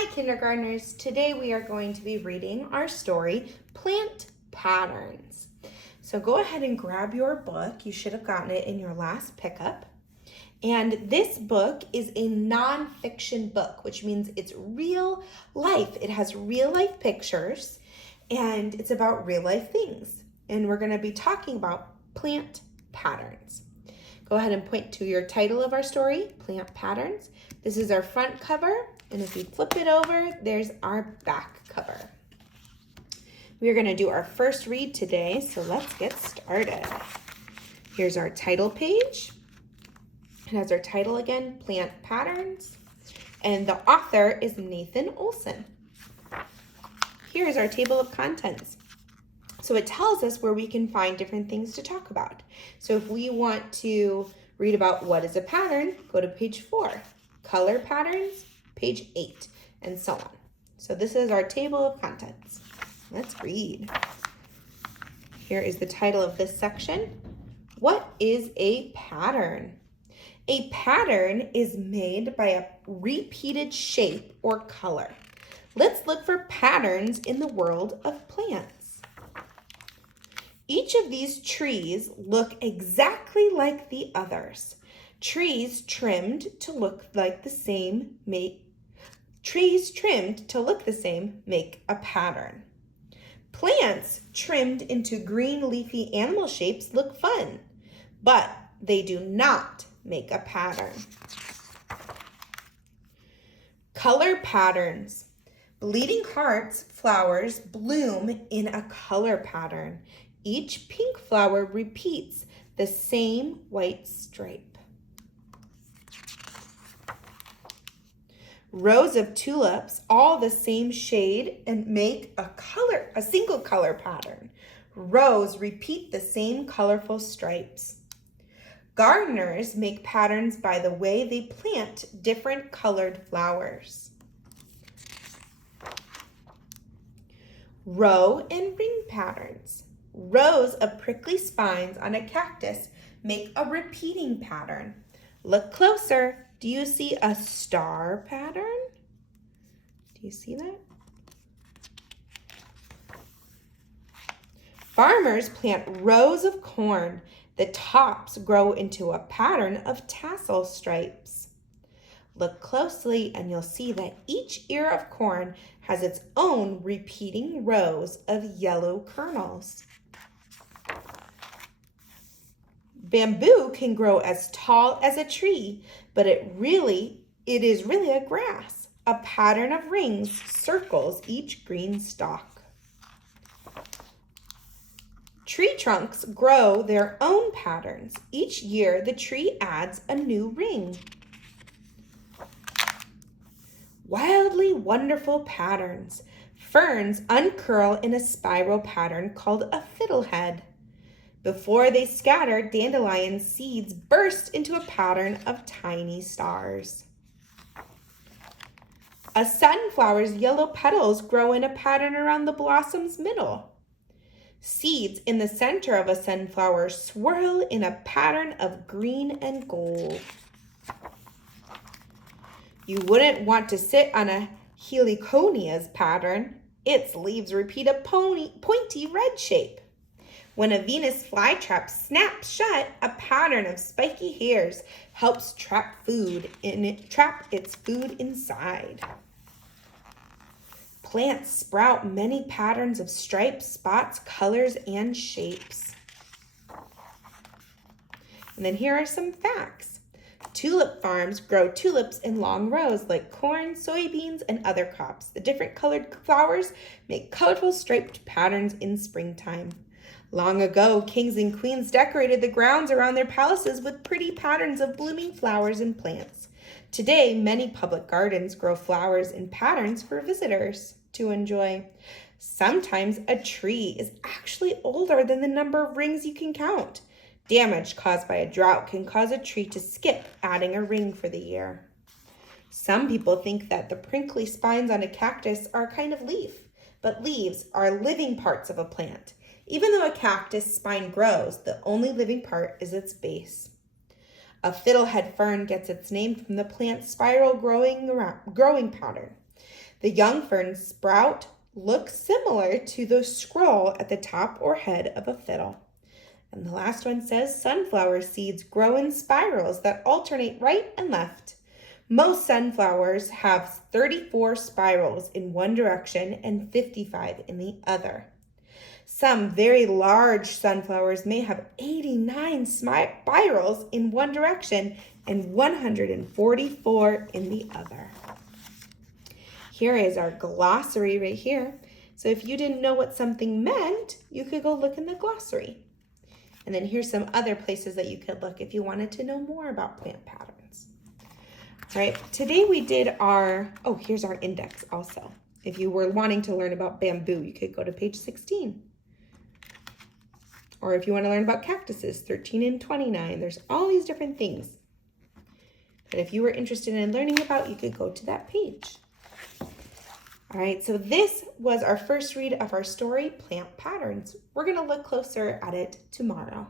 Hi, kindergartners. Today we are going to be reading our story, Plant Patterns. So go ahead and grab your book. You should have gotten it in your last pickup. And this book is a nonfiction book, which means it's real life. It has real life pictures and it's about real life things. And we're going to be talking about plant patterns. Go ahead and point to your title of our story, Plant Patterns. This is our front cover, and if you flip it over, there's our back cover. We are going to do our first read today, so let's get started. Here's our title page. It has our title again, Plant Patterns, and the author is Nathan Olson. Here is our table of contents. So it tells us where we can find different things to talk about. So if we want to read about what is a pattern, go to page 4. Color patterns, page 8, and so on. So this is our table of contents. Let's read. Here is the title of this section. What is a pattern? A pattern is made by a repeated shape or color. Let's look for patterns in the world of plants. Each of these trees look exactly like the others. Trees trimmed to look the same make a pattern. Plants trimmed into green leafy animal shapes look fun, but they do not make a pattern. Color patterns. Bleeding hearts flowers bloom in a color pattern. Each pink flower repeats the same white stripe. Rows of tulips, all the same shade, and make a single color pattern. Rows repeat the same colorful stripes. Gardeners make patterns by the way they plant different colored flowers. Row and ring patterns. Rows of prickly spines on a cactus make a repeating pattern. Look closer. Do you see a star pattern? Do you see that? Farmers plant rows of corn. The tops grow into a pattern of tassel stripes. Look closely and you'll see that each ear of corn has its own repeating rows of yellow kernels. Bamboo can grow as tall as a tree, but it is really a grass. A pattern of rings circles each green stalk. Tree trunks grow their own patterns. Each year, the tree adds a new ring. Wildly wonderful patterns. Ferns uncurl in a spiral pattern called a fiddlehead. Before they scatter, dandelion seeds burst into a pattern of tiny stars. A sunflower's yellow petals grow in a pattern around the blossom's middle. Seeds in the center of a sunflower swirl in a pattern of green and gold. You wouldn't want to sit on a heliconia's pattern. Its leaves repeat a pointy red shape. When a Venus flytrap snaps shut, a pattern of spiky hairs helps trap its food inside. Plants sprout many patterns of stripes, spots, colors, and shapes. And then here are some facts. Tulip farms grow tulips in long rows like corn, soybeans, and other crops. The different colored flowers make colorful striped patterns in springtime. Long ago, kings and queens decorated the grounds around their palaces with pretty patterns of blooming flowers and plants. Today, many public gardens grow flowers in patterns for visitors to enjoy. Sometimes a tree is actually older than the number of rings you can count. Damage caused by a drought can cause a tree to skip adding a ring for the year. Some people think that the prickly spines on a cactus are a kind of leaf, but leaves are living parts of a plant. Even though a cactus spine grows, the only living part is its base. A fiddlehead fern gets its name from the plant's spiral growing pattern. The young ferns sprout look similar to the scroll at the top or head of a fiddle. And the last one says sunflower seeds grow in spirals that alternate right and left. Most sunflowers have 34 spirals in one direction and 55 in the other. Some very large sunflowers may have 89 spirals in one direction and 144 in the other. Here is our glossary right here. So if you didn't know what something meant, you could go look in the glossary. And then here's some other places that you could look if you wanted to know more about plant patterns. All right, today we did here's our index also. If you were wanting to learn about bamboo, you could go to page 16. Or if you want to learn about cactuses, 13 and 29. There's all these different things. But if you were interested in learning about, you could go to that page. All right, so this was our first read of our story, Plant Patterns. We're going to look closer at it tomorrow.